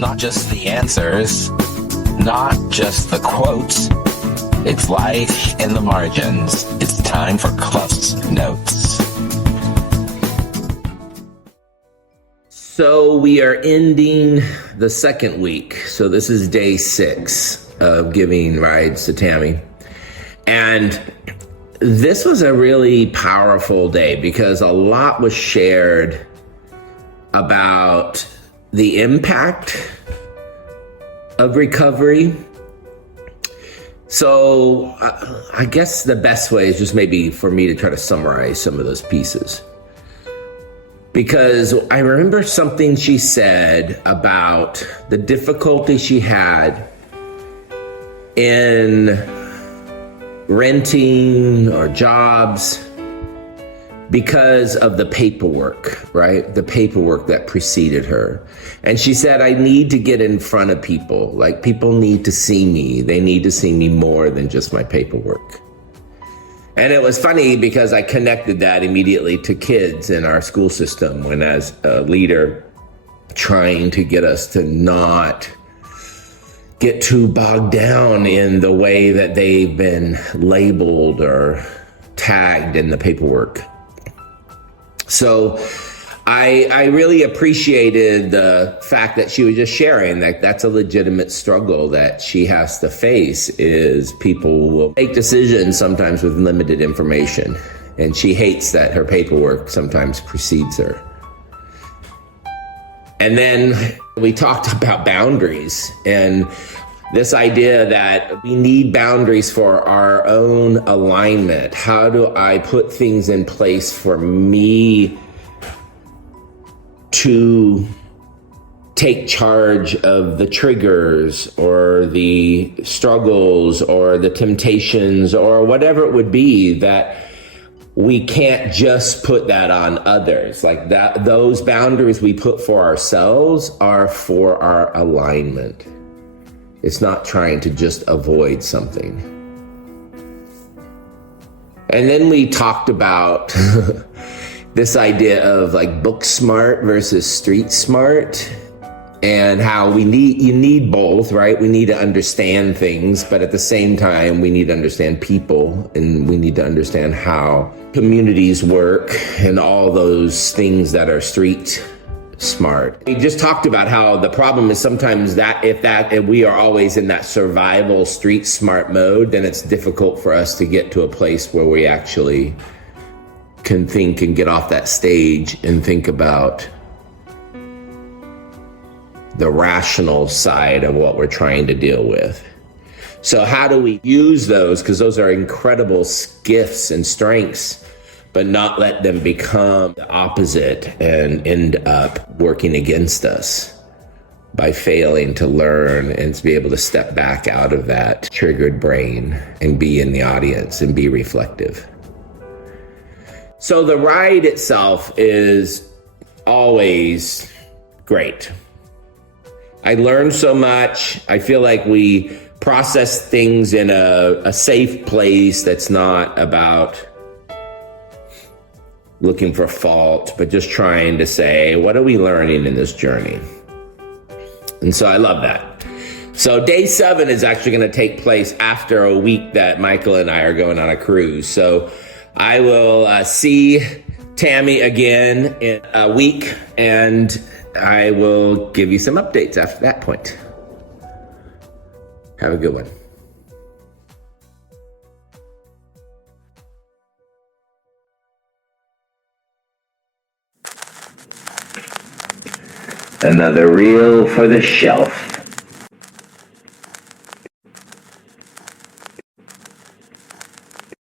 not just the answers, not just the quotes. It's life in the margins. It's time for CluffsNotes. So we are ending the second week. So this is day 6 of giving rides to Tammy. And this was a really powerful day because a lot was shared about the impact of recovery. So I guess the best way is just maybe for me to try to summarize some of those pieces. Because I remember something she said about the difficulty she had in renting or jobs because of the paperwork, right? The paperwork that preceded her. And she said, I need to get in front of people. Like, people need to see me. They need to see me more than just my paperwork. And it was funny because I connected that immediately to kids in our school system when, as a leader, trying to get us to not get too bogged down in the way that they've been labeled or tagged in the paperwork. So I really appreciated the fact that she was just sharing that that's a legitimate struggle that she has to face, is people will make decisions sometimes with limited information. And she hates that her paperwork sometimes precedes her. And then we talked about boundaries and this idea that we need boundaries for our own alignment. How do I put things in place for me to take charge of the triggers or the struggles or the temptations or whatever it would be, that we can't just put that on others. Like that, those boundaries we put for ourselves are for our alignment. It's not trying to just avoid something. And then we talked about this idea of like book smart versus street smart, and how you need both, right? We need to understand things, but at the same time, we need to understand people, and we need to understand how communities work and all those things that are street smart. We just talked about how the problem is sometimes that if we are always in that survival street smart mode, then it's difficult for us to get to a place where we actually can think and get off that stage and think about the rational side of what we're trying to deal with. So how do we use those? Because those are incredible gifts and strengths, but not let them become the opposite and end up working against us by failing to learn and to be able to step back out of that triggered brain and be in the audience and be reflective. So the ride itself is always great. I learned so much. I feel like we process things in a safe place that's not about looking for fault, but just trying to say, what are we learning in this journey? And so I love that. So day 7 is actually going to take place after a week that Michael and I are going on a cruise. So I will see Tammy again in a week, and I will give you some updates after that point. Have a good one. Another reel for the shelf.